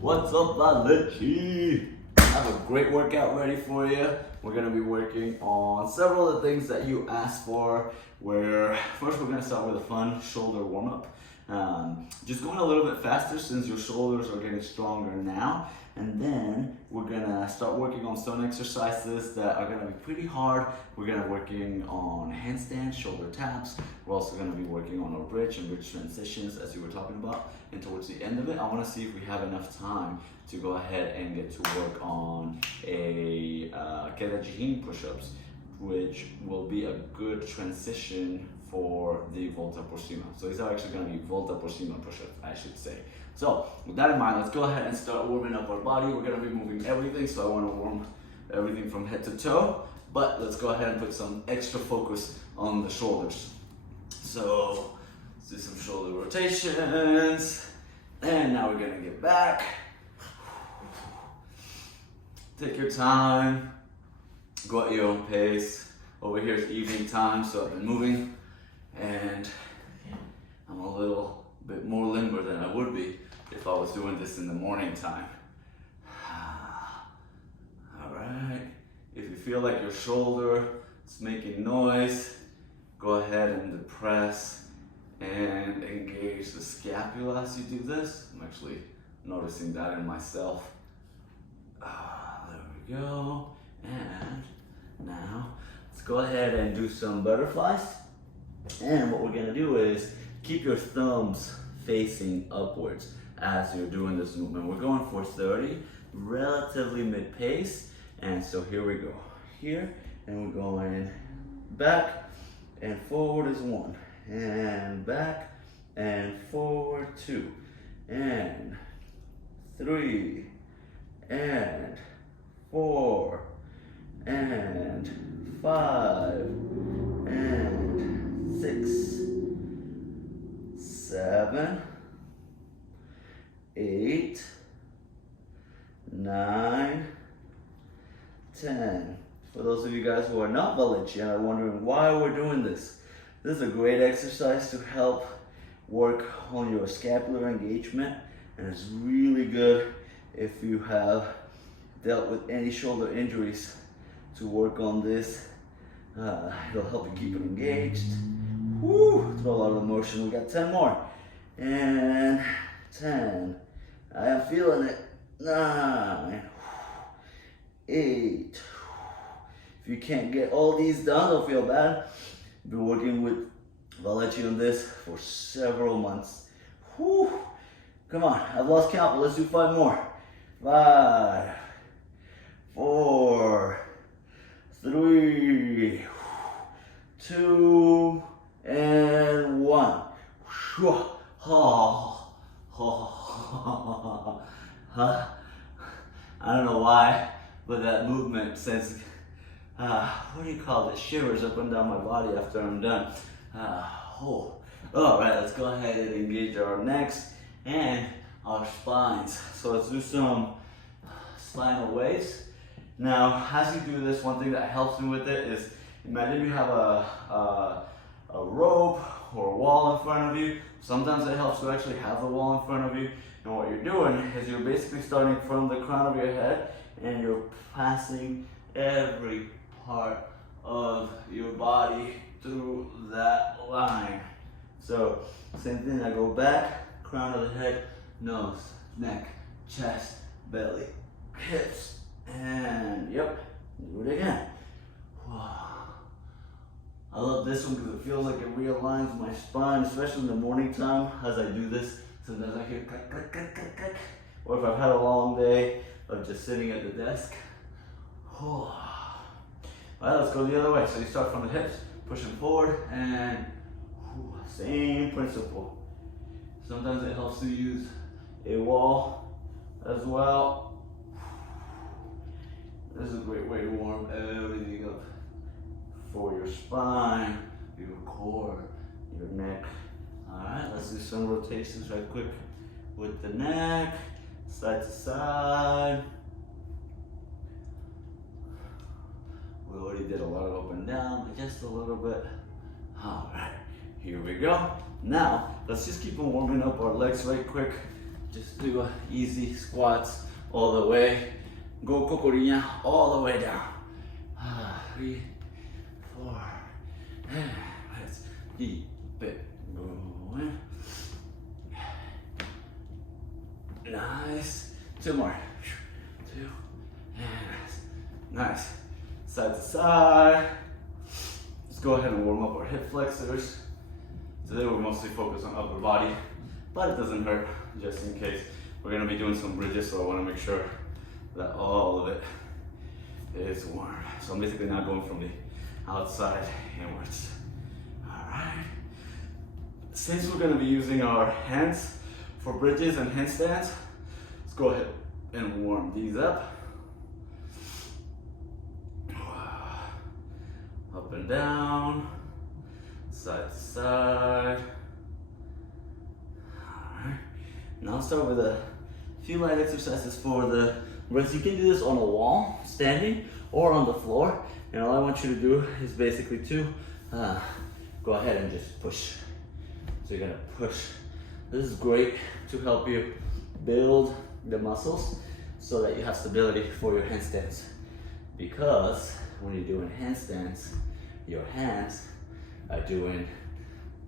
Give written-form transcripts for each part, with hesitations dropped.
What's up, Valechi? I have a great workout ready for you. We're gonna be working on several of the things that you asked for, where first we're gonna start with a fun shoulder warm-up. Just going a little bit faster since your shoulders are getting stronger now. And then we're gonna start working on some exercises that are gonna be pretty hard. We're gonna be working on handstands, shoulder taps. We're also gonna be working on our bridge and bridge transitions as you were talking about. And towards the end of it, I wanna see if we have enough time to go ahead and get to work on a queda push-ups, which will be a good transition for the volta por cima. So these are actually gonna be volta por cima push-ups, I should say. So with that in mind, let's go ahead and start warming up our body. We're gonna be moving everything, so I wanna warm everything from head to toe, but let's go ahead and put some extra focus on the shoulders. So let's do some shoulder rotations, and now we're gonna get back. Take your time, go at your own pace. Over here is evening time, so I've been moving, and I'm a little bit more limber than I would be if I was doing this in the morning time. All right, if you feel like your shoulder is making noise, go ahead and depress and engage the scapula as you do this. I'm actually noticing that in myself. There we go, and now let's go ahead and do some butterflies. And what we're gonna do is keep your thumbs facing upwards as you're doing this movement. We're going for 30, relatively mid-pace. And so here we go. Here, and we're going back and forward is 1. And back and forward 2. And 3. And 4. And 5. And 6. 7, 8, 9, 10. For those of you guys who are not Valencia and are wondering why we're doing this, this is a great exercise to help work on your scapular engagement, and it's really good if you have dealt with any shoulder injuries to work on this. It'll help you keep it engaged. Woo! Throw a lot of motion. We got 10 more. And 10. I am feeling it. 9. 8. If you can't get all these done, don't feel bad. I've been working with Valechi on this for several months. Woo! Come on, I've lost count, but let's do 5 more. 5. 4. 3. 2. And 1. I don't know why, but that movement sends, what do you call it, shivers up and down my body after I'm done. All right, let's go ahead and engage our necks and our spines. So let's do some spinal waves. Now, as you do this, one thing that helps me with it is, imagine you have a rope or a wall in front of you. Sometimes it helps to actually have the wall in front of you. And what you're doing is you're basically starting from the crown of your head and you're passing every part of your body through that line. So, same thing, I go back, crown of the head, nose, neck, chest, belly, hips, and yep, do it again. Wow. I love this one because it feels like it realigns my spine, especially in the morning time as I do this. Sometimes I hear click, click, click, click, click. Or if I've had a long day of just sitting at the desk. All right, let's go the other way. So you start from the hips, pushing forward, and same principle. Sometimes it helps to use a wall as well. This is a great way to warm everything up for your spine, your core, your neck. All right, let's do some rotations right quick with the neck, side to side. We already did a lot of up and down, but just a little bit. All right, here we go. Now, let's just keep on warming up our legs right quick Just do easy squats all the way. Go cocoriña all the way down. 3, 4, and let's keep it going. Nice. 2 more. 2, and nice. Side to side. Let's go ahead and warm up our hip flexors. Today we're mostly focused on upper body, but it doesn't hurt, just in case. We're gonna be doing some bridges, so I wanna make sure that all of it is warm. So I'm basically not going from the outside inwards. All right. Since we're gonna be using our hands for bridges and handstands, let's go ahead and warm these up. Up and down, side to side. All right. Now I'll start with a few light exercises for the wrists. You can do this on a wall, standing, or on the floor. And all I want you to do is basically to go ahead and just push. So you're gonna push. This is great to help you build the muscles so that you have stability for your handstands. Because when you're doing handstands, your hands are doing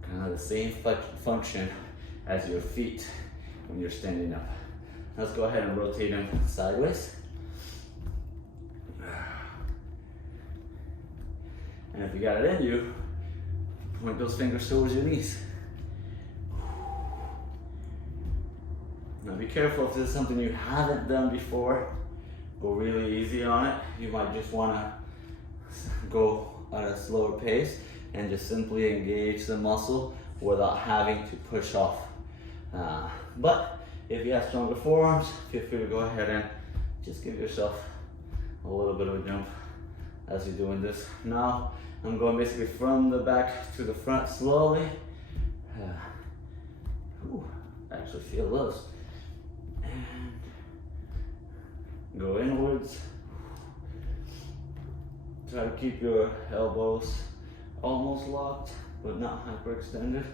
kind of the same function as your feet when you're standing up. Let's go ahead and rotate them sideways. And if you got it in you, point those fingers towards your knees. Now be careful if this is something you haven't done before. Go really easy on it. You might just want to go at a slower pace and just simply engage the muscle without having to push off. But if you have stronger forearms, feel free to go ahead and just give yourself a little bit of a jump as you're doing this. Now I'm going basically from the back to the front slowly. Actually feel those. And go inwards. Try to keep your elbows almost locked, but not hyperextended.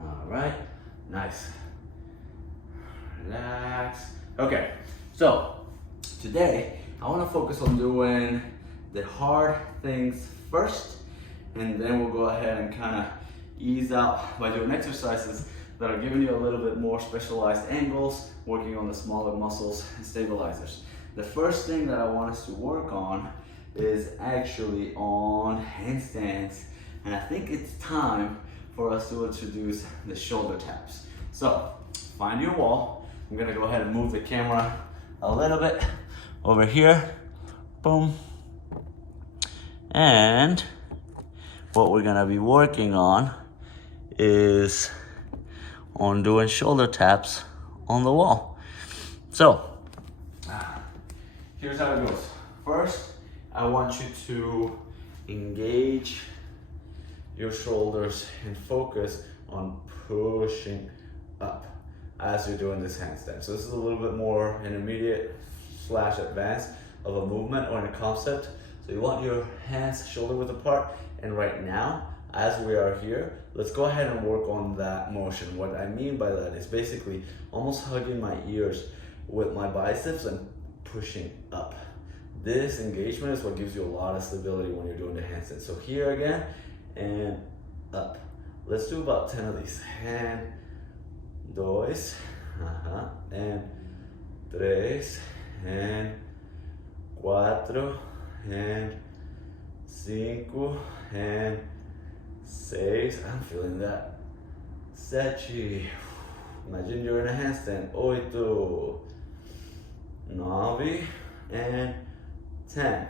All right, nice. Relax. Okay, so today I want to focus on doing the hard things first, and then we'll go ahead and kind of ease out by doing exercises that are giving you a little bit more specialized angles, working on the smaller muscles and stabilizers. The first thing that I want us to work on is actually on handstands, and I think it's time for us to introduce the shoulder taps. So find your wall. I'm gonna go ahead and move the camera a little bit over here. Boom. And what we're gonna be working on is on doing shoulder taps on the wall. So here's how it goes. First, I want you to engage your shoulders and focus on pushing up as you're doing this handstand. So this is a little bit more intermediate / advanced of a movement or a concept. So you want your hands shoulder width apart, and right now, as we are here, let's go ahead and work on that motion. What I mean by that is basically almost hugging my ears with my biceps and pushing up. This engagement is what gives you a lot of stability when you're doing the handstand. So here again, and up. Let's do about 10 of these. And dos, and tres, and cuatro, and cinco, and seis. I'm feeling that. Sete. Imagine you're in a handstand. Oito, nove, and 10.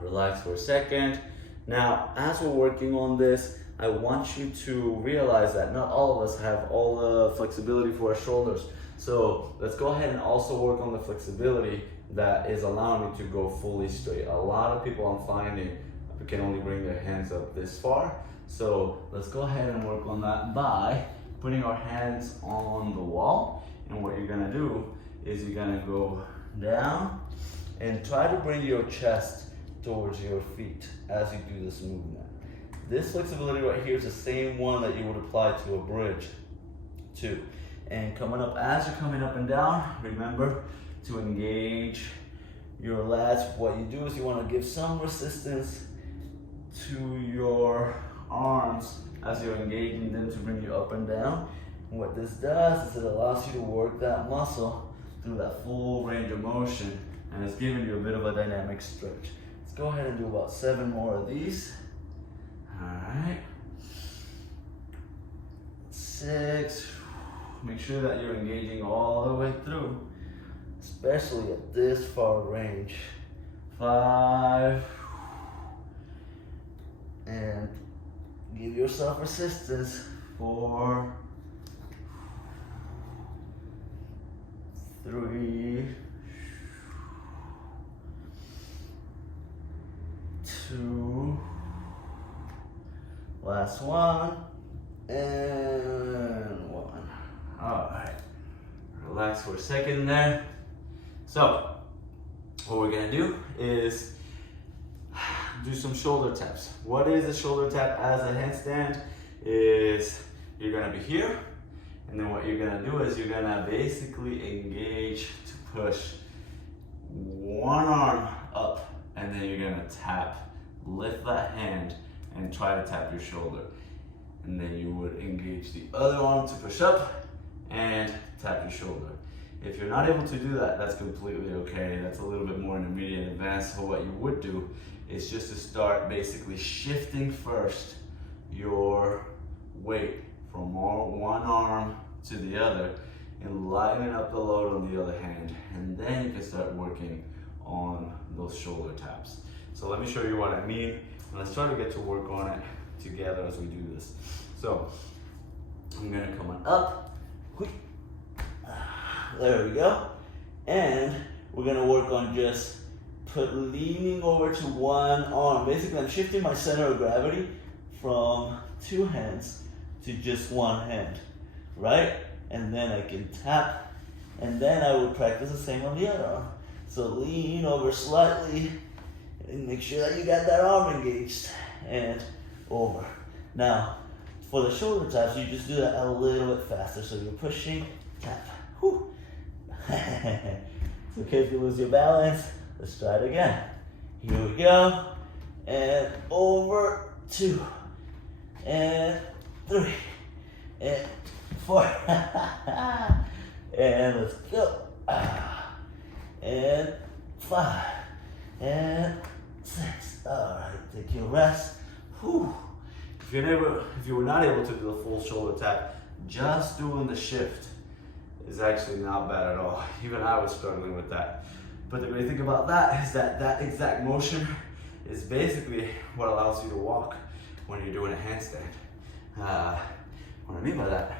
Relax for a second. Now, as we're working on this, I want you to realize that not all of us have all the flexibility for our shoulders. So let's go ahead and also work on the flexibility that is allowing me to go fully straight. A lot of people I'm finding can only bring their hands up this far. So let's go ahead and work on that by putting our hands on the wall. And what you're gonna do is you're gonna go down and try to bring your chest towards your feet as you do this movement. This flexibility right here is the same one that you would apply to a bridge 2. And coming up, as you're coming up and down, remember to engage your lats. What you do is you want to give some resistance to your arms as you're engaging them to bring you up and down. And what this does is it allows you to work that muscle through that full range of motion, and it's giving you a bit of a dynamic stretch. Let's go ahead and do about 7 more of these. All right. 6. Make sure that you're engaging all the way through, especially at this far range. 5. And give yourself resistance. 4. 3. 2. Last one. And 1. All right. Relax for a second there. So, what we're gonna do is do some shoulder taps. What is a shoulder tap as a handstand? Is you're gonna be here, and then what you're gonna do is you're gonna basically engage to push one arm up, and then you're gonna tap, lift that hand, and try to tap your shoulder. And then you would engage the other arm to push up and tap your shoulder. If you're not able to do that, that's completely okay. That's a little bit more intermediate advanced. So what you would do is just to start basically shifting first your weight from one arm to the other and lightening up the load on the other hand. And then you can start working on those shoulder taps. So let me show you what I mean. And let's try to get to work on it together as we do this. So I'm gonna come on up. There we go. And we're gonna work on just leaning over to one arm. Basically, I'm shifting my center of gravity from 2 hands to just 1 hand, right? And then I can tap, and then I would practice the same on the other arm. So lean over slightly, and make sure that you got that arm engaged, and over. Now, for the shoulder taps, you just do that a little bit faster. So you're pushing, tap, whew. It's okay if you lose your balance. Let's try it again. Here we go. And over 2. And 3. And 4. And let's go. And 5. And 6. All right, take your rest. Whew. If you were not able to do the full shoulder tap, just doing the shift is actually not bad at all. Even I was struggling with that. But the great thing about that is that that exact motion is basically what allows you to walk when you're doing a handstand. What I mean by that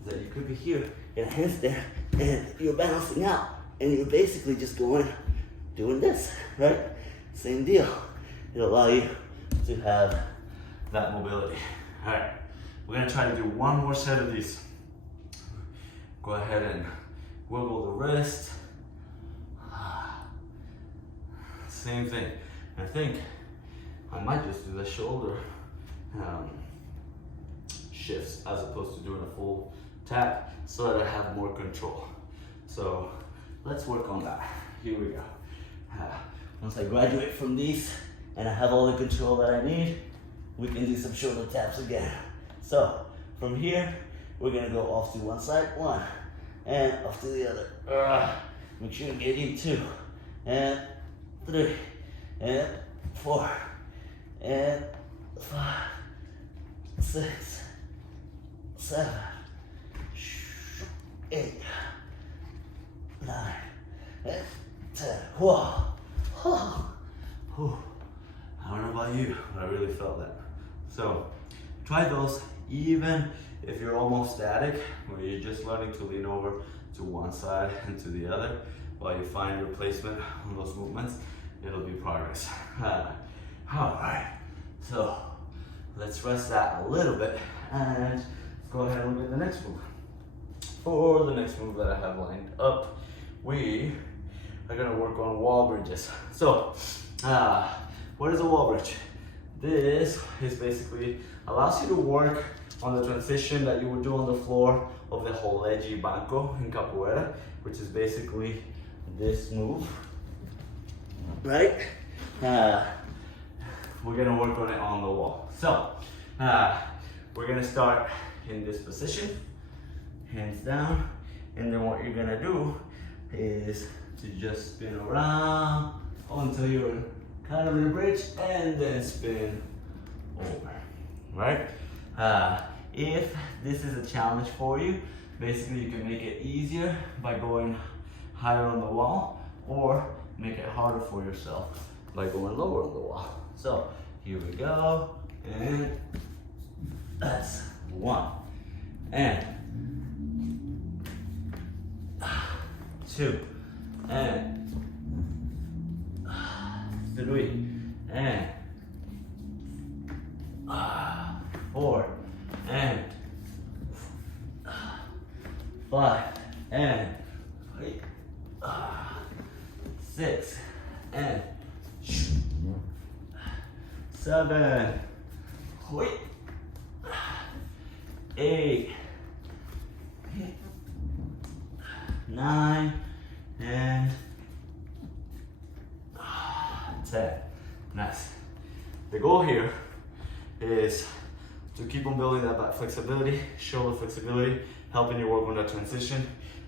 is that you could be here in a handstand and you're balancing out and you're basically just doing this, right? Same deal. It'll allow you to have that mobility. All right, we're gonna try to do one more set of these. Go ahead and wiggle the wrist. Same thing. I think I might just do the shoulder shifts as opposed to doing a full tap so that I have more control. So let's work on that. Here we go. Once I graduate from these and I have all the control that I need, we can do some shoulder taps again. So from here, we're gonna go off to one side, 1, and off to the other. Make sure you're getting 2, and 3, and 4, and 5, 6, 7, 8, 9, and 10. Whoa. Whew. I don't know about you, but I really felt that. So try those even if you're almost static, where you're just learning to lean over to one side and to the other while you find your placement on those movements. It'll be progress. All right, so let's rest that a little bit and let's go ahead and look at the next move. For the next move that I have lined up, we are gonna work on wall bridges. So, what is a wall bridge? This is basically allows you to work on the transition that you would do on the floor of the Holeji Banco in Capoeira, which is basically this move, right? We're gonna work on it on the wall. So, we're gonna start in this position, hands down, and then what you're gonna do is to just spin around until you're kind of in a bridge and then spin over, right? If this is a challenge for you, basically you can make it easier by going higher on the wall or make it harder for yourself by going lower on the wall. So here we go, and that's 1, and 2, and 3, and 4, and 5, and 6, and 7, 8, 9, and 10. Nice. The goal here is to keep on building that back flexibility, shoulder flexibility, helping you work on that transition.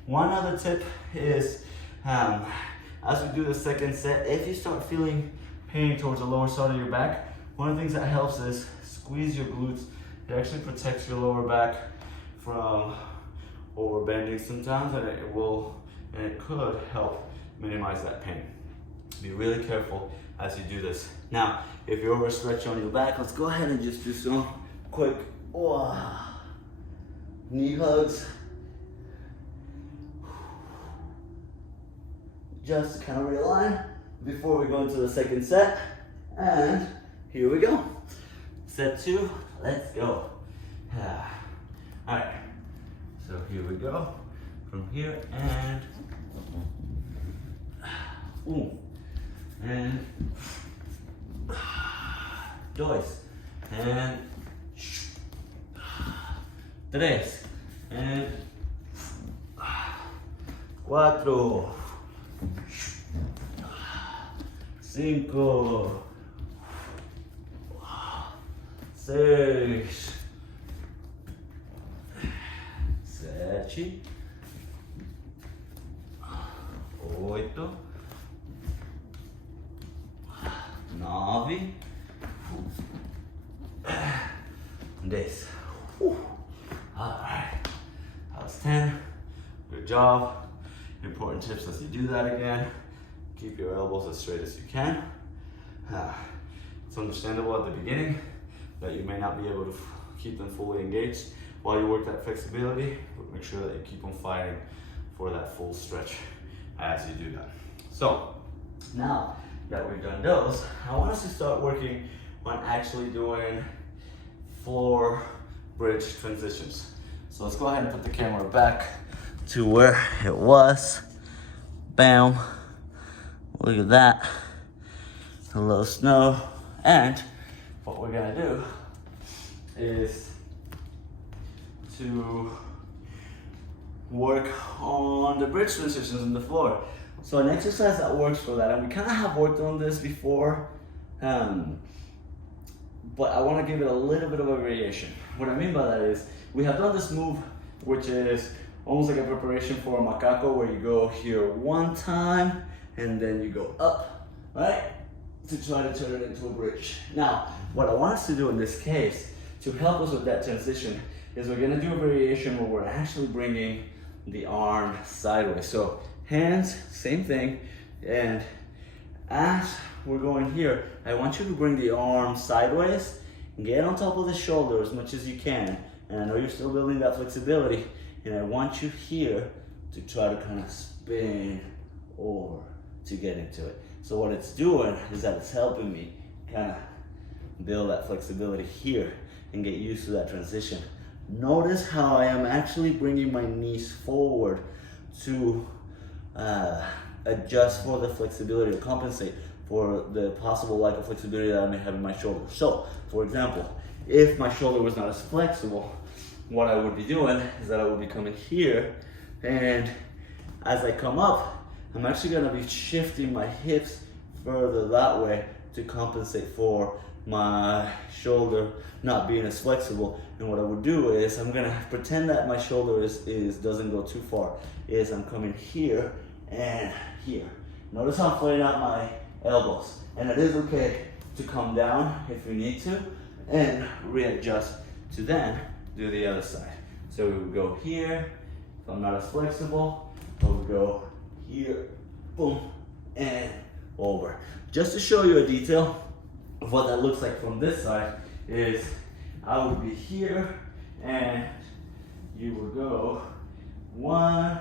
One other tip is, as we do the second set, if you start feeling pain towards the lower side of your back, one of the things that helps is squeeze your glutes. It actually protects your lower back from overbending sometimes, and it could help minimize that pain. Be really careful as you do this. Now, if you're overstretched on your back, let's go ahead and just do some quick knee hugs. Just to kind of realign before we go into the second set. And here we go. Set 2, let's go. All right, so here we go. From here and and 2, and 3, and 4, 5, 6, 7, 8, 9, 10. All right, that was 10. Good job. Important tips as you do that again. Keep your elbows as straight as you can. It's understandable at the beginning that you may not be able to keep them fully engaged while you work that flexibility, but make sure that you keep on fighting for that full stretch as you do that. So now that we've done those, I want us to start working on actually doing floor bridge transitions. So let's go ahead and put the camera back to where it was. Bam. Look at that. A little snow. And what we're gonna do is to work on the bridge transitions on the floor. So an exercise that works for that, and we kind of have worked on this before, but I want to give it a little bit of a variation. What I mean by that is, we have done this move, which is almost like a preparation for a macaco, where you go here one time, and then you go up, right? To try to turn it into a bridge. Now, what I want us to do in this case, to help us with that transition, is we're gonna do a variation where we're actually bringing the arm sideways. So hands, same thing, and as we're going here, I want you to bring the arm sideways, get on top of the shoulder as much as you can, and I know you're still building that flexibility, and I want you here to try to kind of spin over to get into it. So what it's doing is that it's helping me kind of build that flexibility here and get used to that transition. Notice how I am actually bringing my knees forward to adjust for the flexibility, to compensate for the possible lack of flexibility that I may have in my shoulder. So, for example, if my shoulder was not as flexible, what I would be doing is that I would be coming here, and as I come up, I'm actually gonna be shifting my hips further that way to compensate for my shoulder not being as flexible. And what I would do is I'm gonna pretend that my shoulder doesn't go too far. I'm coming here and here. Notice how I'm flaring out my elbows. And it is okay to come down if you need to and readjust to then do the other side. So we would go here. If I'm not as flexible, I would go here, boom, and over. Just to show you a detail of what that looks like from this side is I would be here and you would go one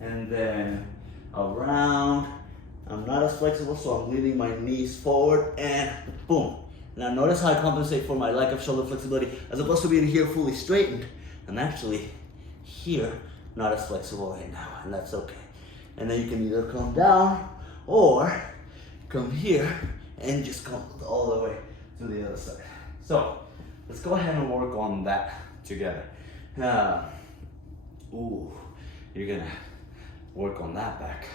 and then around. I'm not as flexible, so I'm leaning my knees forward and boom. Now notice how I compensate for my lack of shoulder flexibility. As opposed to being here fully straightened, I'm actually here, not as flexible right now, and that's okay. And then you can either come down or come here and just come all the way to the other side. So let's go ahead and work on that together. You're gonna work on that back.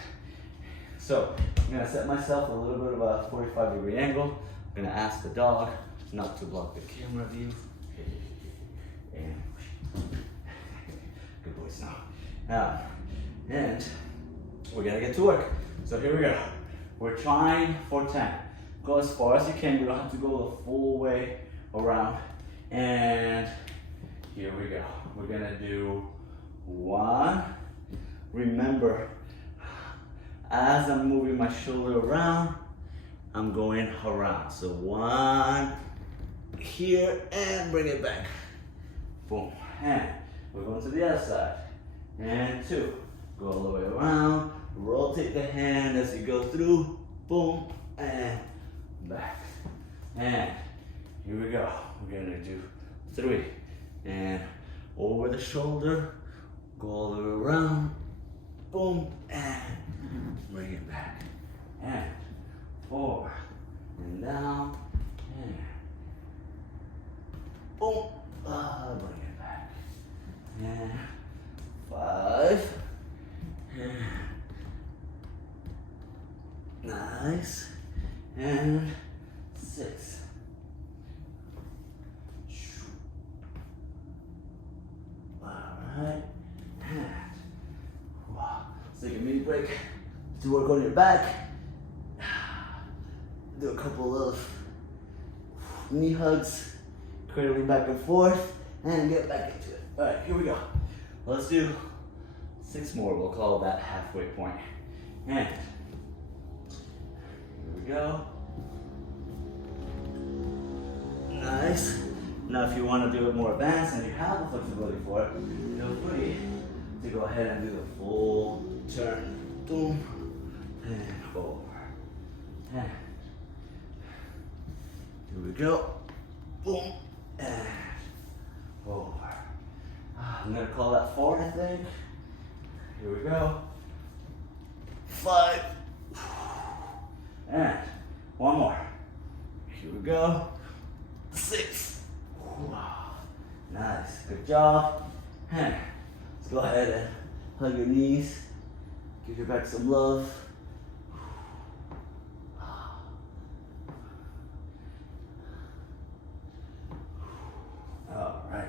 So I'm gonna set myself a little bit of a 45-degree angle. I'm gonna ask the dog not to block the camera view. And good boys now. And we're gonna get to work. So here we go. We're trying for 10. Go as far as you can. You don't have to go the full way around. And here we go. We're gonna do 1. Remember, as I'm moving my shoulder around, I'm going around. So 1 here and bring it back. Boom. And we're going to the other side. And 2. Go all the way around. Rotate the hand as you go through. Boom. And back. And here we go. We're gonna do 3. And over the shoulder. Go all the way around. Boom. And bring it back. And 4. And down. And boom. Bring it back. And 5. And nice. And 6. Alright. And let's take a mini break to work on your back. Do a couple of knee hugs, cradling back and forth, and get back into it. Alright, here we go. Let's do 6 more. We'll call that halfway point. And here we go. Nice. Now if you want to do it more advanced and you have the flexibility for it, feel free to go ahead and do the full turn. Boom. And over. And here we go. Boom. And over. I'm going to call that 4, I think. Here we go. 5. And 1 more. Here we go. 6. Nice. Good job. And let's go ahead and hug your knees. Give your back some love. All right.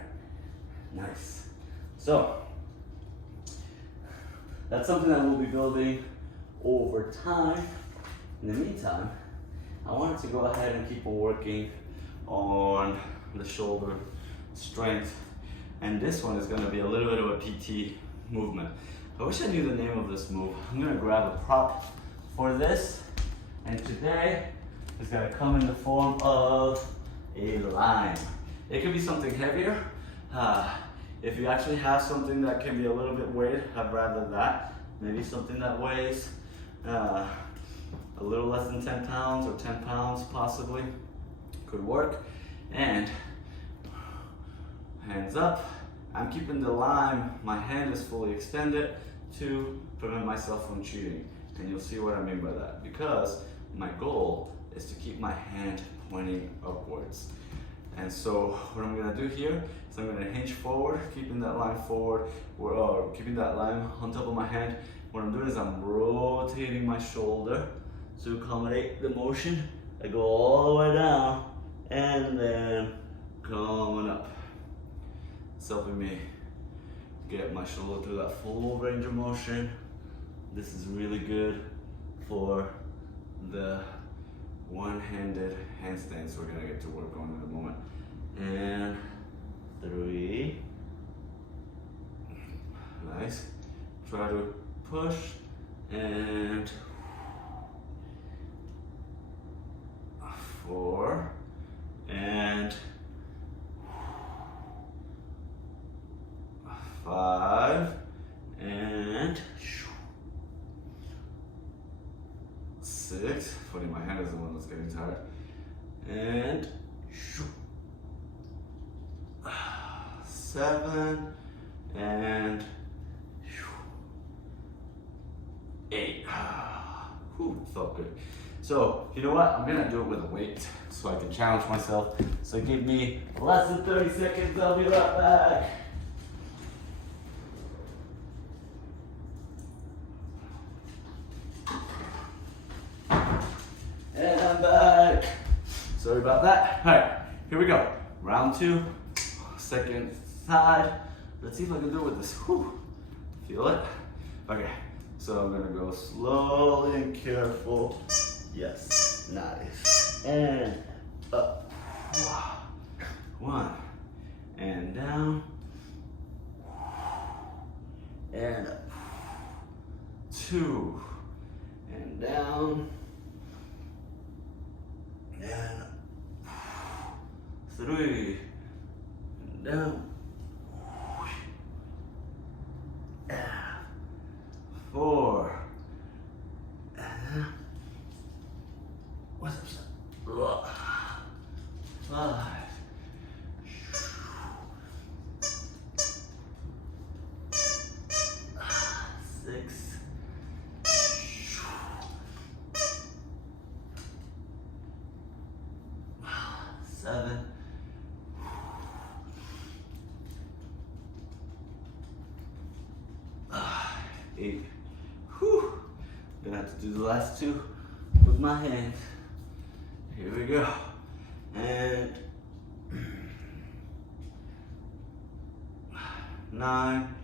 Nice. So that's something that we'll be building over time. In the meantime, I wanted to go ahead and keep on working on the shoulder strength. And this one is going to be a little bit of a PT movement. I wish I knew the name of this move. I'm going to grab a prop for this. And today, it's going to come in the form of a line. It could be something heavier. If you actually have something that can be a little bit weighted, I'd rather that. Maybe something that weighs a little less than 10 pounds or 10 pounds possibly could work. And hands up. I'm keeping the line, my hand is fully extended to prevent myself from cheating. And you'll see what I mean by that. Because my goal is to keep my hand pointing upwards. And so what I'm gonna do here is I'm gonna hinge forward, keeping that line forward, or keeping that line on top of my hand. What I'm doing is I'm rotating my shoulder to accommodate the motion. I go all the way down and then coming up. It's helping me get my shoulder through that full range of motion. This is really good for the one-handed handstands we're gonna get to work on in a moment. And 3. Nice. Try to push and 4 and 5 and 6. Funny, my hand is the one that's getting tired. And 7 and 8. Whew, felt good. So, you know what? I'm gonna do it with a weight so I can challenge myself. So give me less than 30 seconds, I'll be right back. And I'm back. Sorry about that. All right, here we go. Round 2, second side. Let's see if I can do it with this. Whew. Feel it? Okay, so I'm gonna go slowly and careful. Yes, nice. And up. 1 and down. And up. 2 and down. And 3 and down. And 4 and what's up? 5 6 7 8. Whew. Gonna have to do the last 2 with my hands. Here we go. And 9,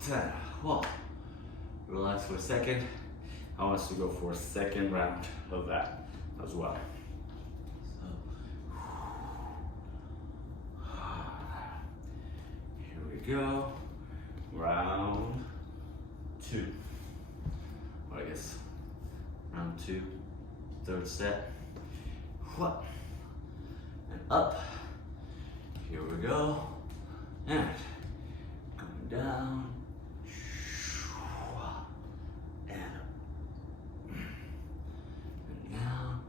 10. Well, relax for a second. I want us to go for a second round of that as well. So, here we go. Round 2. Or I guess round 2, third set. What? And up. Here we go. And coming down. And up. And down.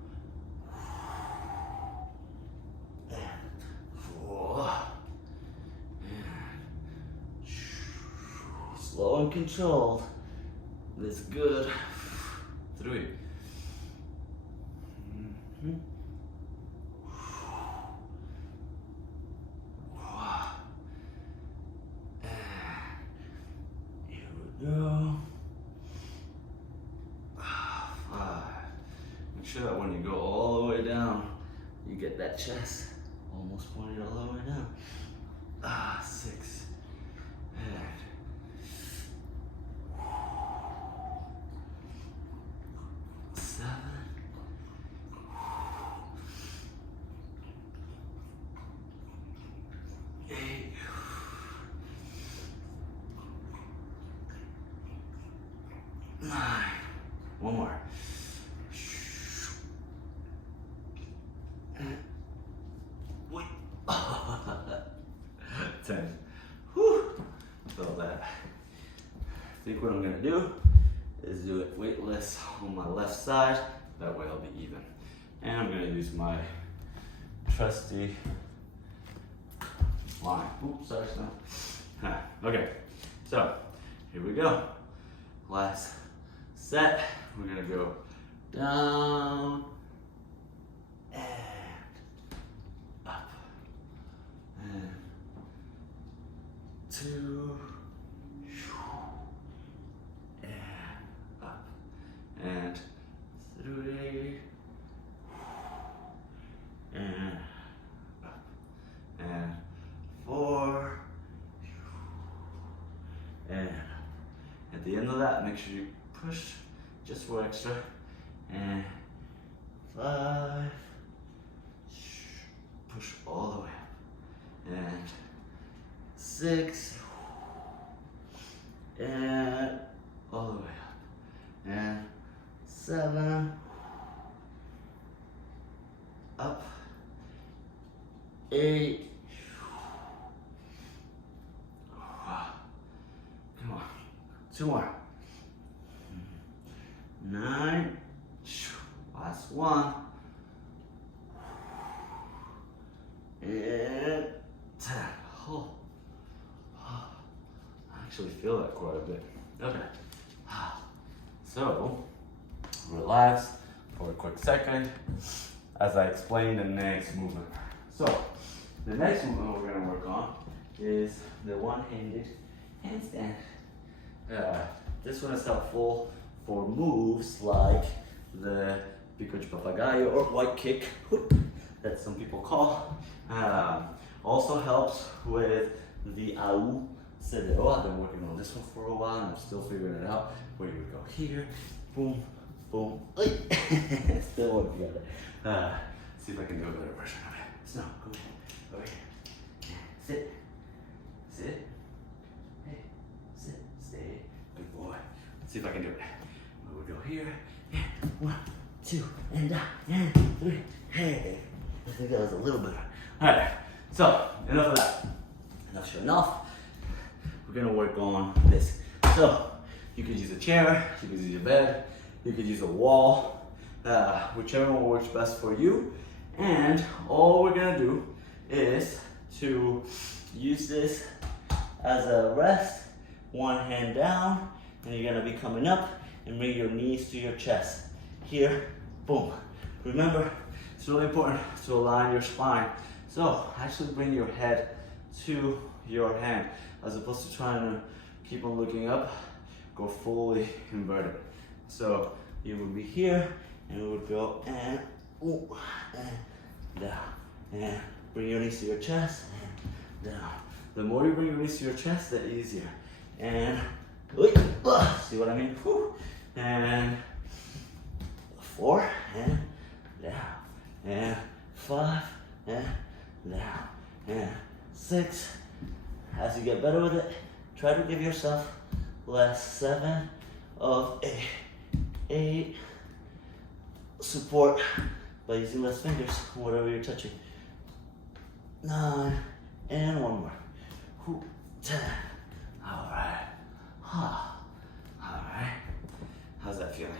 And 4. And slow and controlled. This is good. 3. Here we go. 5. Make sure that when you go all the way down, you get that chest almost pointed all the way down. 6. And 7. 8. 9. One more. And wait. 10. Whew. Felt that. I think what I'm gonna do is do it weightless on my left side. That way I'll be even. And I'm gonna use my trusty line. Oops, sorry, no. Okay, so here we go. Last set. We're gonna go down 2, and up, and 3, and up, and 4, and up. At the end of that, make sure you push just for extra, and 5, push all the way up, and 6, and all the way up, and 7, up, 8, come on, 2 more, 9, last one, and 10. Oh. I actually feel that quite a bit. Okay. So, relax for a quick second as I explain the next movement. So, the next movement we're going to work on is the one-handed handstand. This one is helpful for moves like the pico de papagayo or white kick that some people call. Also helps with the au cedeo. I've been working on this one for a while and I'm still figuring it out. Where you would go here, boom, boom, still working on it. See if I can do a better version of it. So, go ahead, over here, sit, sit, hey, sit, stay, good boy. See if I can do it. We go here, and 1, 2, and down, and 3, hey. I think that was a little better. All right, so enough of that. Enough's enough. We're gonna work on this. So you could use a chair, you could use a bed, you could use a wall, whichever one works best for you. And all we're gonna do is to use this as a rest, one hand down, and you're gonna be coming up and bring your knees to your chest. Here, boom. Remember, it's really important to align your spine. So actually bring your head to your hand as opposed to trying to keep on looking up, go fully inverted. So you would be here and we would go and down, and bring your knees to your chest and down. The more you bring your knees to your chest, the easier. And see what I mean? And 4 and down, and 5 and down, and 6. As you get better with it, try to give yourself less. 7 of 8. Support by using less fingers, whatever you're touching. 9 and 1 more. 10. All right. All right. How's that feeling?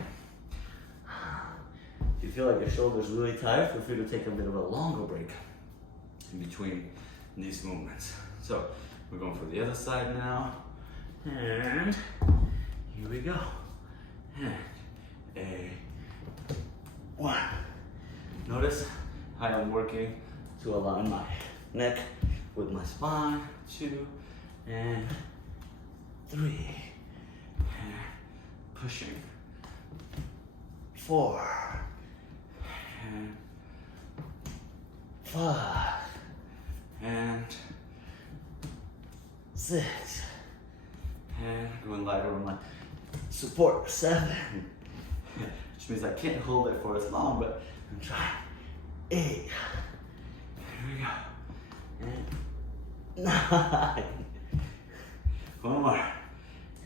If you feel like your shoulder's really tired, feel free to take a bit of a longer break in between these movements. So we're going for the other side now. And here we go. And 1. Notice how I'm working to align my neck with my spine. 2 and 3. And pushing. 4 and 5 and 6 and going lighter on my support. 7, which means I can't hold it for as long, but I'm trying. 8, here we go, and 9, 1 more,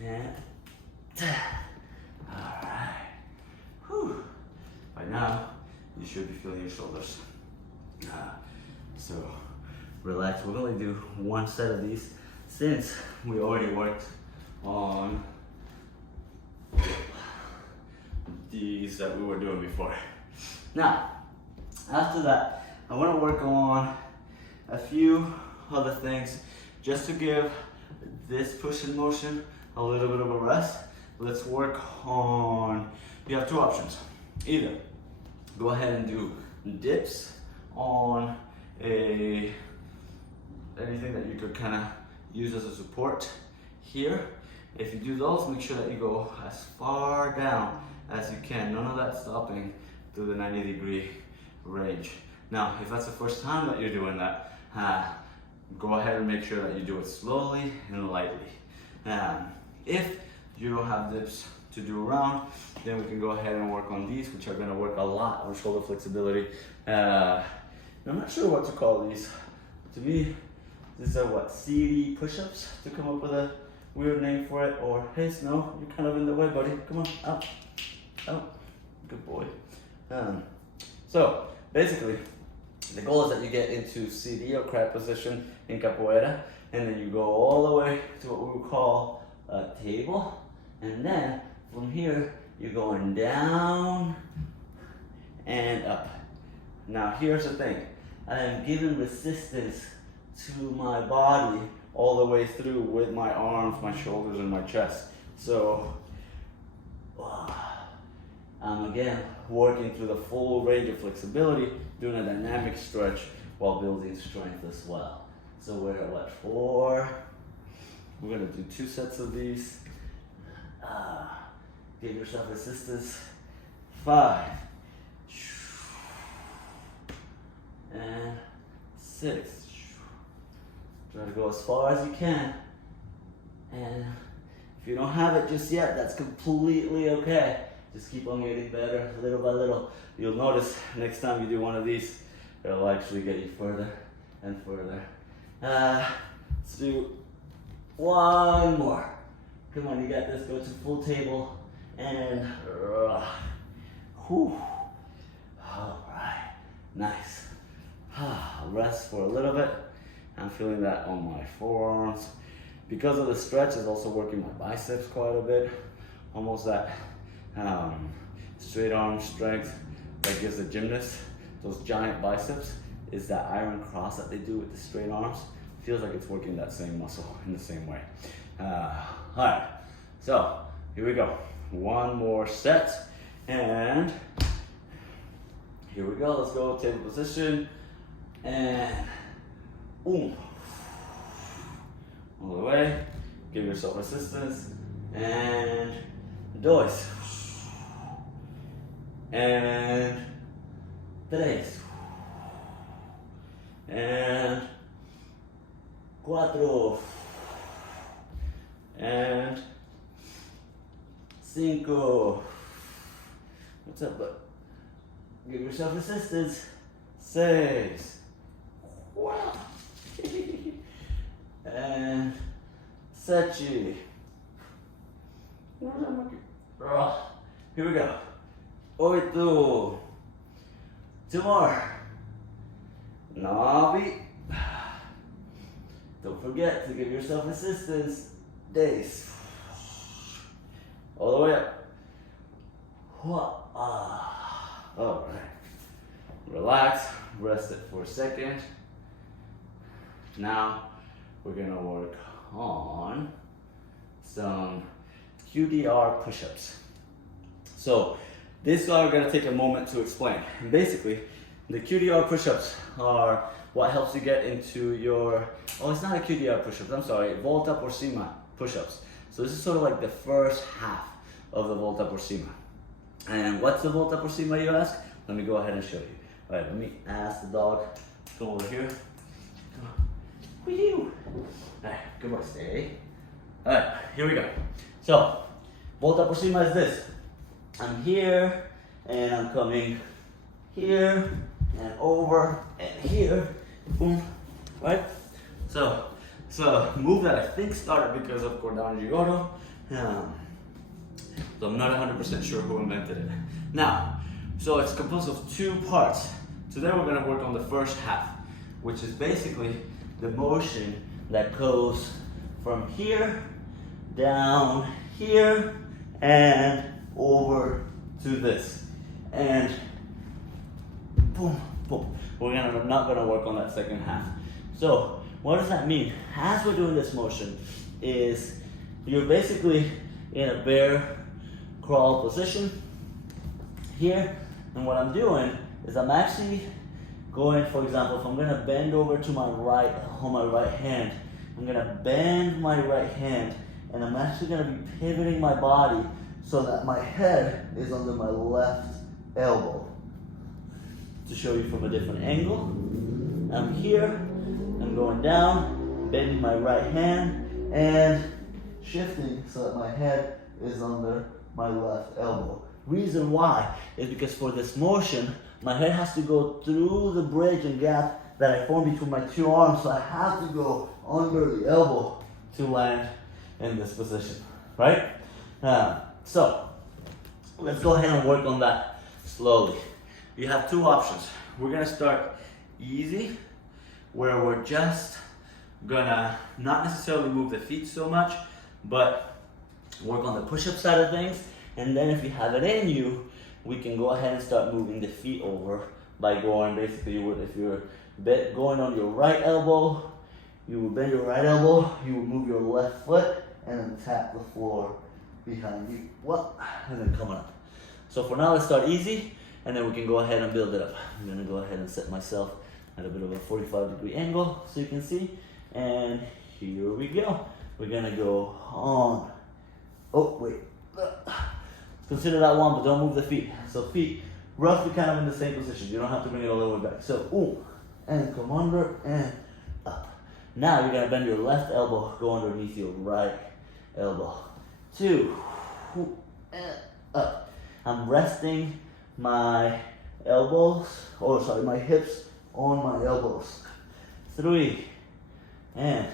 and 10. All right. Whew. By now, you should be feeling your shoulders. So relax. We'll only do 1 set of these since we already worked on these that we were doing before. Now, after that, I want to work on a few other things just to give this push and motion a little bit of a rest. Let's work on, you have 2 options. Either go ahead and do dips on anything that you could kind of use as a support here. If you do those, make sure that you go as far down as you can. None of that stopping through the 90-degree range. Now, if that's the first time that you're doing that, go ahead and make sure that you do it slowly and lightly. If you don't have dips to do around, then we can go ahead and work on these, which are going to work a lot on shoulder flexibility. I'm not sure what to call these. To me, these are what, CD push-ups, to come up with a weird name for it, or hey Snow, you're kind of in the way, buddy. Come on, out, out. Good boy. So basically, the goal is that you get into CD or crab position in capoeira, and then you go all the way to what we would call a table, and then from here you're going down and up. Now here's the thing, I am giving resistance to my body all the way through with my arms, my shoulders, and my chest. So I'm again working through the full range of flexibility, doing a dynamic stretch while building strength as well. So we're at what, 4? We're gonna do 2 sets of these. Give yourself assistance. 5. And 6. Try to go as far as you can. And if you don't have it just yet, that's completely okay. Just keep on getting better little by little. You'll notice next time you do one of these, it'll actually get you further and further. Let's do one more. Come on, you got this. Go to full table and whew. All right, nice. Rest for a little bit. I'm feeling that on my forearms. Because of the stretch, it's also working my biceps quite a bit. Almost that straight arm strength that gives the gymnast those giant biceps is that iron cross that they do with the straight arms. Feels like it's working that same muscle in the same way. All right, so here we go. One more set, and here we go. Let's go table position, and boom, all the way. Give yourself assistance, and dos, and tres, and cuatro, and cinco. What's up, bud? Give yourself assistance. 6. Wow. And 7. Here we go. 8. 2 more. 9. Don't forget to give yourself assistance. 10. All the way up. All right. Relax. Rest it for a second. Now we're gonna work on some QDR push-ups. So this are gonna take a moment to explain. And basically, the QDR push-ups are what helps you get into your, it's not a QDR push-ups, I'm sorry, Volta por Cima push-ups. So this is sort of like the first half of the Volta por Cima. And what's the Volta por Cima, you ask? Let me go ahead and show you. All right, let me ask the dog, come over here. Come on. Whee-hoo. All right, good boy, stay. All right, here we go. So, Volta por Cima is this. I'm here, and I'm coming here, and over, and here, boom, right? So move that I think started because of Cordon Gigolo. So I'm not 100% sure who invented it. Now, so it's composed of 2 parts. Today we're gonna work on the first half, which is basically the motion that goes from here, down here, and over to this. And boom, boom. We're not gonna work on that second half. So what does that mean? As we're doing this motion is you're basically in a bear crawl position here, and what I'm doing is I'm actually going, for example, if I'm gonna bend over to my right, on my right hand, I'm gonna bend my right hand, and I'm actually gonna be pivoting my body so that my head is under my left elbow. To show you from a different angle, I'm here, I'm going down, bending my right hand, and shifting so that my head is under my left elbow. Reason why is because for this motion, my head has to go through the bridge and gap that I formed between my two arms, so I have to go under the elbow to land in this position, right? So, let's go ahead and work on that slowly. You have two options. We're gonna start easy, where we're just gonna not necessarily move the feet so much, but work on the push-up side of things. And then if you have it in you, we can go ahead and start moving the feet over by going, basically, if you're going on your right elbow, you will bend your right elbow, you will move your left foot, and then tap the floor behind you. And then come up. So for now, let's start easy, and then we can go ahead and build it up. I'm gonna go ahead and set myself at a bit of a 45-degree angle so you can see. And here we go. We're gonna go on. Oh, wait. Consider that one, but don't move the feet. So feet roughly kind of in the same position. You don't have to bring it all the way back. So, and come under and up. Now you're gonna bend your left elbow, go underneath your right elbow. 2, and up. I'm resting my my hips on my elbows. 3, and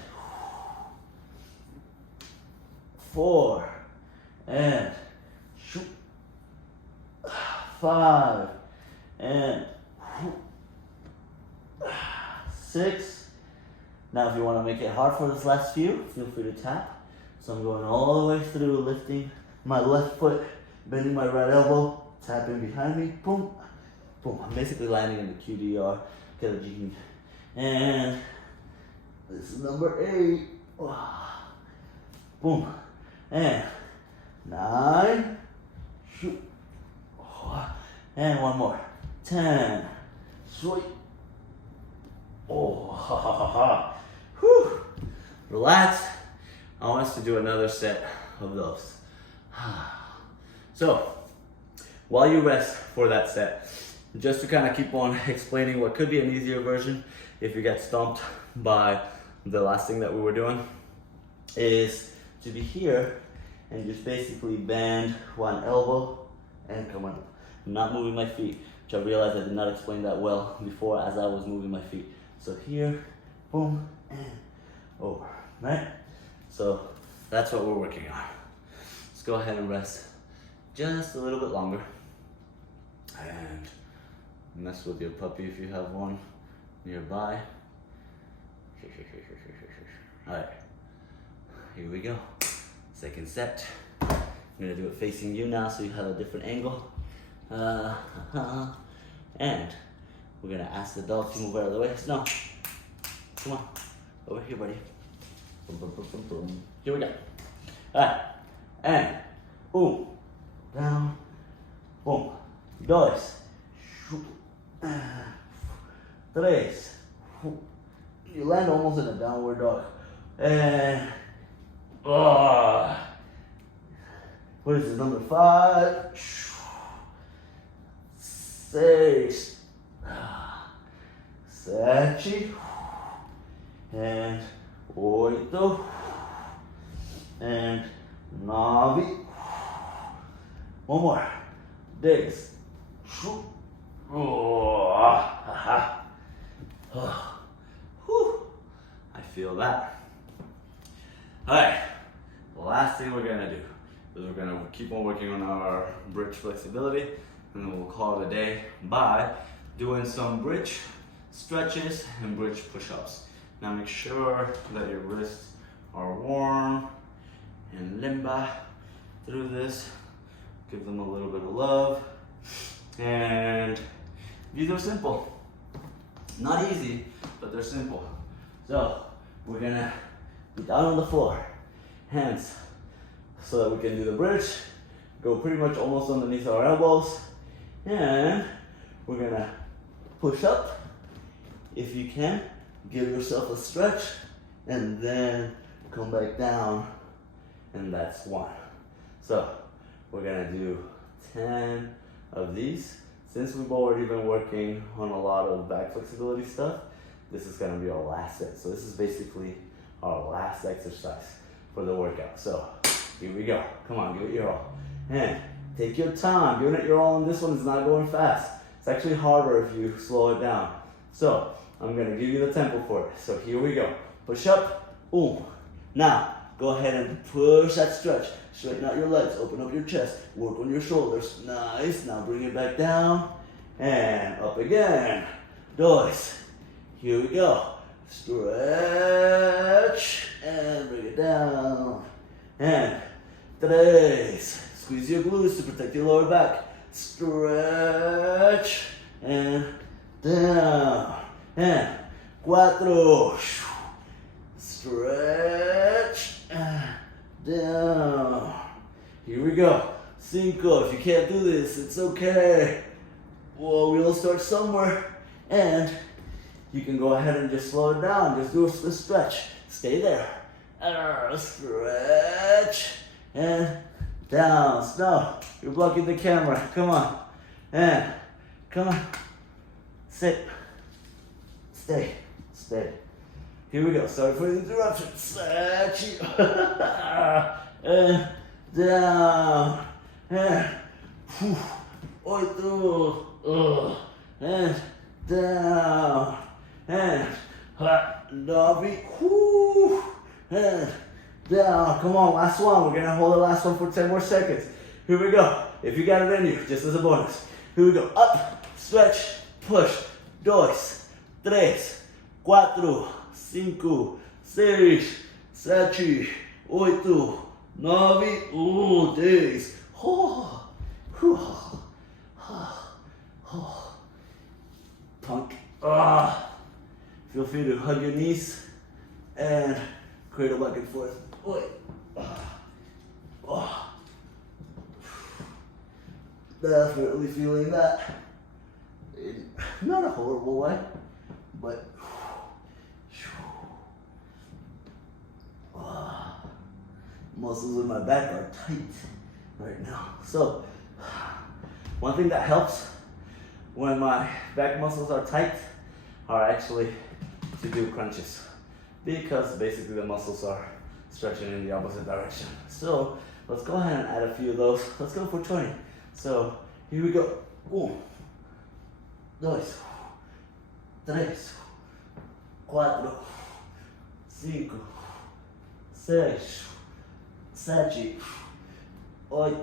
4, and 5, and 6. Now if you want to make it hard for this last few, feel free to tap. So I'm going all the way through, lifting my left foot, bending my right elbow, tapping behind me, boom, boom. I'm basically landing in the QDR, and this is number 8, boom, and 9, shoot, and one more, 10, sweet, whew, relax. I want us to do another set of those. So, while you rest for that set, just to kind of keep on explaining what could be an easier version if you get stumped by the last thing that we were doing, is to be here and just basically bend one elbow and come up. I'm not moving my feet, which I realized I did not explain that well before as I was moving my feet. So here, boom, and over, right? So that's what we're working on. Let's go ahead and rest just a little bit longer. And mess with your puppy if you have one nearby. Alright, here we go. Second set. I'm gonna do it facing you now so you have a different angle. And we're gonna ask the dog to move out of the way. Snow, come on, over here, buddy. Boom, boom, boom, boom, boom. Here we go. Alright, and boom, down, boom, 2, 3. You land almost in a downward dog. And what is this, number 5, 6, 7, and 8, and 9. One more. 10. I feel that. Alright, the last thing we're gonna do is we're gonna keep on working on our bridge flexibility, and then we'll call it a day by doing some bridge stretches and bridge push-ups. Now make sure that your wrists are warm and limber through this. Give them a little bit of love. And these are simple. Not easy, but they're simple. So we're gonna be down on the floor, hands, so that we can do the bridge, go pretty much almost underneath our elbows, and we're gonna push up. If you can, give yourself a stretch and then come back down, and that's 1. So we're gonna do 10 of these. Since we've already been working on a lot of back flexibility stuff, this is gonna be our last set. So this is basically our last exercise for the workout. So here we go. Come on, give it your all. And take your time. Giving it your all on this one is not going fast. It's actually harder if you slow it down. So I'm gonna give you the tempo for it. So here we go. Push up, boom. Now, go ahead and push that stretch. Straighten out your legs, open up your chest, work on your shoulders. Nice, now bring it back down, and up again. 2. Here we go. Stretch, and bring it down. And 3. Squeeze your glutes to protect your lower back. Stretch, and down. And 4. Stretch, and down. Here we go. 5. If you can't do this, it's okay. Well, we'll start somewhere. And you can go ahead and just slow it down. Just do a stretch. Stay there. Stretch, and down. No, you're blocking the camera. Come on. And come on. Sit. Stay. Stay. Here we go. Sorry for the interruption. Stretch. And down. And 8. And down. And 9. And down. Come on, last one. We're gonna hold the last one for 10 more seconds. Here we go. If you got it in you, just as a bonus. Here we go. Up, stretch, push. 2, 3, 4, 5, 6, 7, 8, 9, 10. Punk. Feel free to hug your knees and cradle back and forth. Definitely feeling that. In not a horrible way, but muscles in my back are tight right now. So one thing that helps when my back muscles are tight are actually to do crunches, because basically the muscles are stretching in the opposite direction. So let's go ahead and add a few of those. Let's go for 20. So here we go. 1, 2, 3, 4, 5, 6, 7, 8,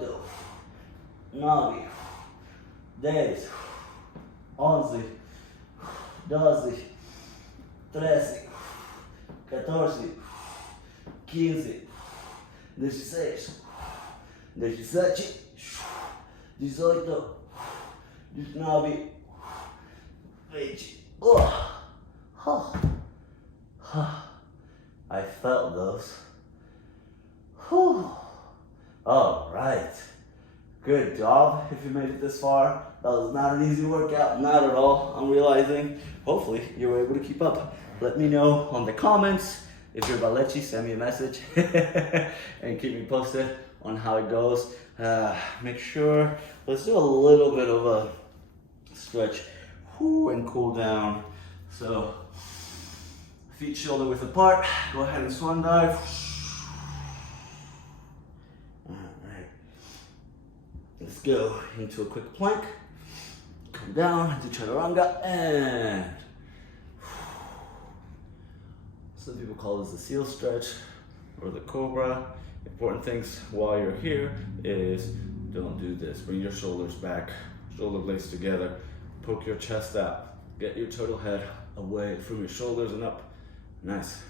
9, 10, 11, 12, 13, 14, 15, 16, 17, 18, 19, 20. I felt those. All right. Good job if you made it this far. That was not an easy workout, not at all. I'm realizing. Hopefully you were able to keep up. Let me know on the comments. If you're Balechi, send me a message and keep me posted on how it goes. Make sure, let's do a little bit of a stretch and cool down. So feet shoulder width apart. Go ahead and swan dive. All right. Let's go into a quick plank. Come down into chaturanga, and some people call this the seal stretch or the cobra. Important things while you're here is don't do this. Bring your shoulders back, shoulder blades together, poke your chest out, get your turtle head away from your shoulders and up. Nice.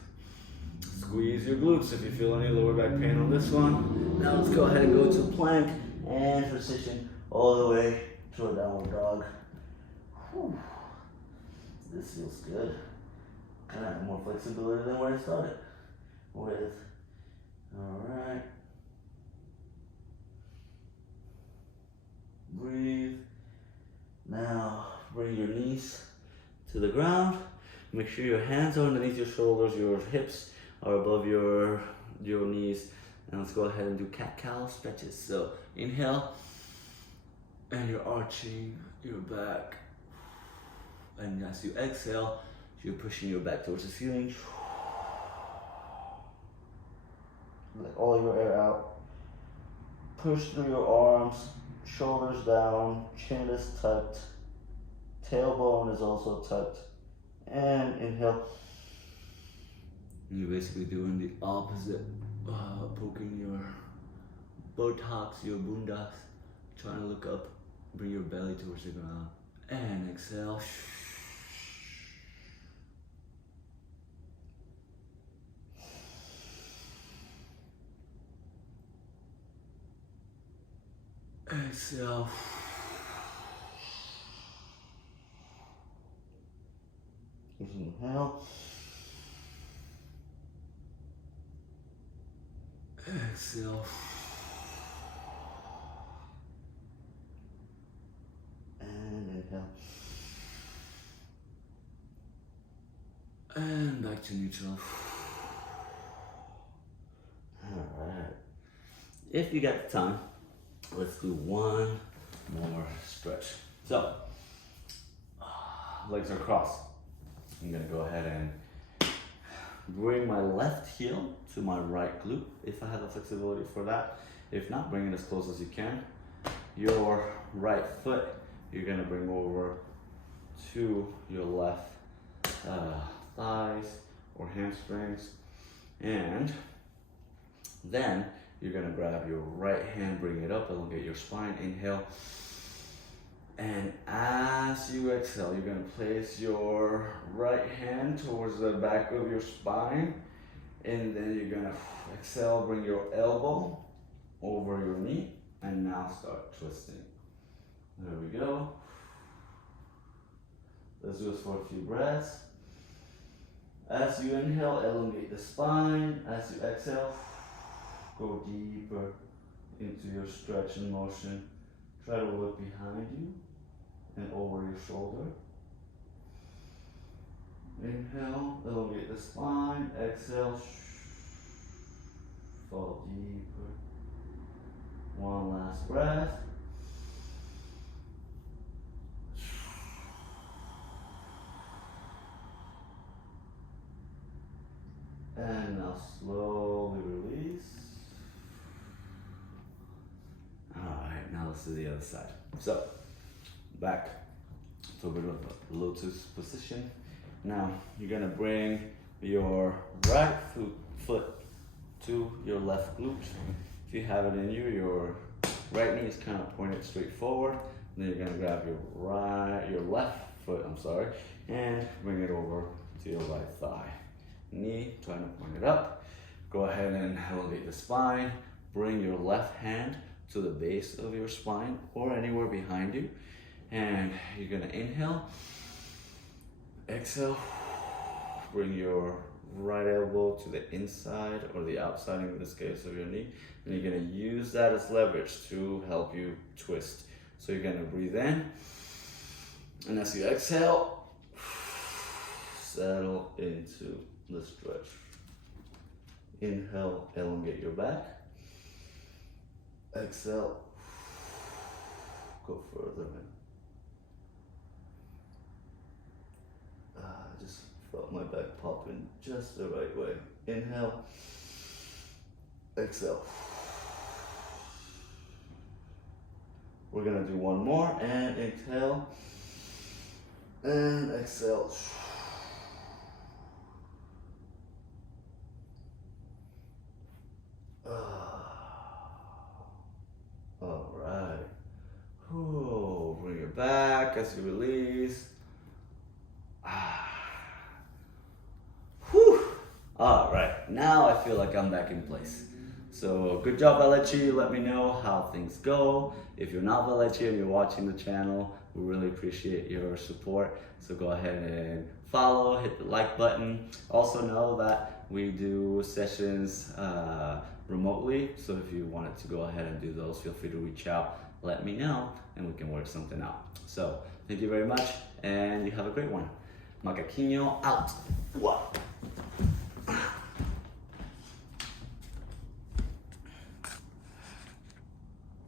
Squeeze your glutes if you feel any lower back pain on this one. Now let's go ahead and go to plank and transition all the way to a downward dog. Whew. This feels good. Kind of more flexibility than where I started with. All right. Breathe. Now bring your knees to the ground. Make sure your hands are underneath your shoulders, your hips or above your knees. And let's go ahead and do cat-cow stretches. So inhale, and you're arching your back. And as you exhale, you're pushing your back towards the ceiling. Let all your air out. Push through your arms, shoulders down, chin is tucked, tailbone is also tucked. And inhale. You're basically doing the opposite, poking your buttocks, your bundas, trying to look up, bring your belly towards the ground. And exhale. Exhale. Inhale. Exhale. And inhale. And back to neutral. Alright. If you got the time, let's do one more stretch. So, legs are crossed. I'm gonna go ahead and bring my left heel to my right glute if I have the flexibility for that. If not, bring it as close as you can. Your right foot, you're gonna bring over to your left thighs or hamstrings. And then you're gonna grab your right hand, bring it up, elongate your spine, inhale. And as you exhale, you're gonna place your right hand towards the back of your spine. And then you're gonna exhale, bring your elbow over your knee, and now start twisting. There we go. Let's do this for a few breaths. As you inhale, elongate the spine. As you exhale, go deeper into your stretching motion. Try to look behind you and over your shoulder. Inhale, elongate the spine. Exhale, fall deeper. One last breath. And now slowly release. Alright, now let's do the other side. So, back to a bit of a lotus position. Now, you're gonna bring your right foot to your left glute. If you have it in you, your right knee is kind of pointed straight forward. Then you're gonna grab your left foot, and bring it over to your right thigh. Knee, trying to point it up. Go ahead and elevate the spine. Bring your left hand to the base of your spine or anywhere behind you. And you're gonna inhale. Exhale. Bring your right elbow to the inside or the outside, in this case, of your knee. And you're gonna use that as leverage to help you twist. So you're gonna breathe in. And as you exhale, settle into the stretch. Inhale, elongate your back. Exhale, go further in. I just felt my back popping just the right way. Inhale, exhale. We're gonna do one more, and inhale, and exhale. All right. Bring it back as you release. All right. Now I feel like I'm back in place. So good job, Valechi. Let me know how things go. If you're not Valechi and you're watching the channel, we really appreciate your support. So go ahead and follow, hit the like button. Also know that we do sessions remotely. So if you wanted to go ahead and do those, feel free to reach out, let me know, and we can work something out. So thank you very much, and you have a great one. Macaquinho out. Wow.